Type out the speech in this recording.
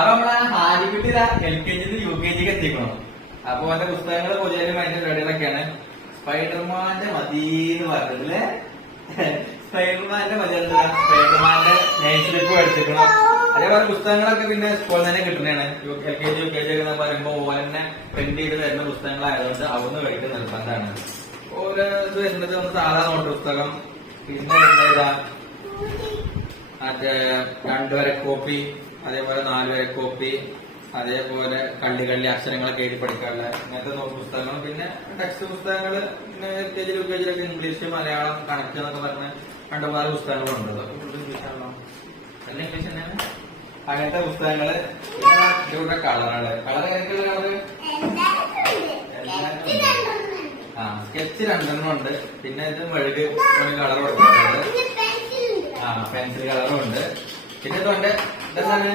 അപ്പൊ നമ്മളെ ഹാരിക്കുട്ടി LKG UKG എത്തിക്കണം. അപ്പൊ അവന്റെ പുസ്തകങ്ങള് പൊതുവെ അതിന്റെ പരിപാടികളൊക്കെയാണ്. സ്പൈഡർമാന്റെ മതീന്ന് പറഞ്ഞില്ലേ, സ്പൈഡർമാന്റെ മതി, സ്പൈഡർമാന്റെ നെയ്സ്ലിപ്പ് പഠിച്ചിരിക്കണം. അതേപോലെ പുസ്തകങ്ങളൊക്കെ പിന്നെ സ്കൂളിൽ തന്നെ കിട്ടുന്നതാണ്. LKG UKG എന്ന് പറയുമ്പോ ഓലെന്നെ പ്രിന്റ് ചെയ്ത് തരുന്ന പുസ്തകങ്ങളായതുകൊണ്ട് അവിടുന്ന് കഴിക്കുന്ന നിർബന്ധമാണ്. ഓരോ ഇത് വരുന്നത് ഒന്ന് സാധാരണ നോട്ട് പുസ്തകം, പിന്നെ ഇതാ മറ്റേ 2 വരെ കോപ്പി, അതേപോലെ 4 വരെ കോപ്പി, അതേപോലെ കള്ളി അക്ഷരങ്ങളൊക്കെ എഴുതി പഠിക്കാനുള്ള ഇങ്ങനത്തെ നോട്ട് പുസ്തകങ്ങൾ, പിന്നെ ടെക്സ്റ്റ് പുസ്തകങ്ങള്, പിന്നെ LKG UKG ഇംഗ്ലീഷ്, മലയാളം, കണക്ക് എന്നൊക്കെ പറഞ്ഞ 2-3 പുസ്തകങ്ങളുണ്ട്. നല്ല ഇംഗ്ലീഷ് തന്നെയാണ്. അങ്ങനത്തെ പുസ്തകങ്ങള്. ഇവിടെ കളറാണ്. Colour ഏതൊക്കെയുള്ള colour? സ്കെച്ച് 2 ഉണ്ട്. പിന്നെ ഇത് മെഴുക് കളർ കൊടുക്കുന്നുണ്ട്. പെൻസിൽ കളറും ഉണ്ട്. പിന്നെ ഇതുണ്ട്, ഇതെന്താണ്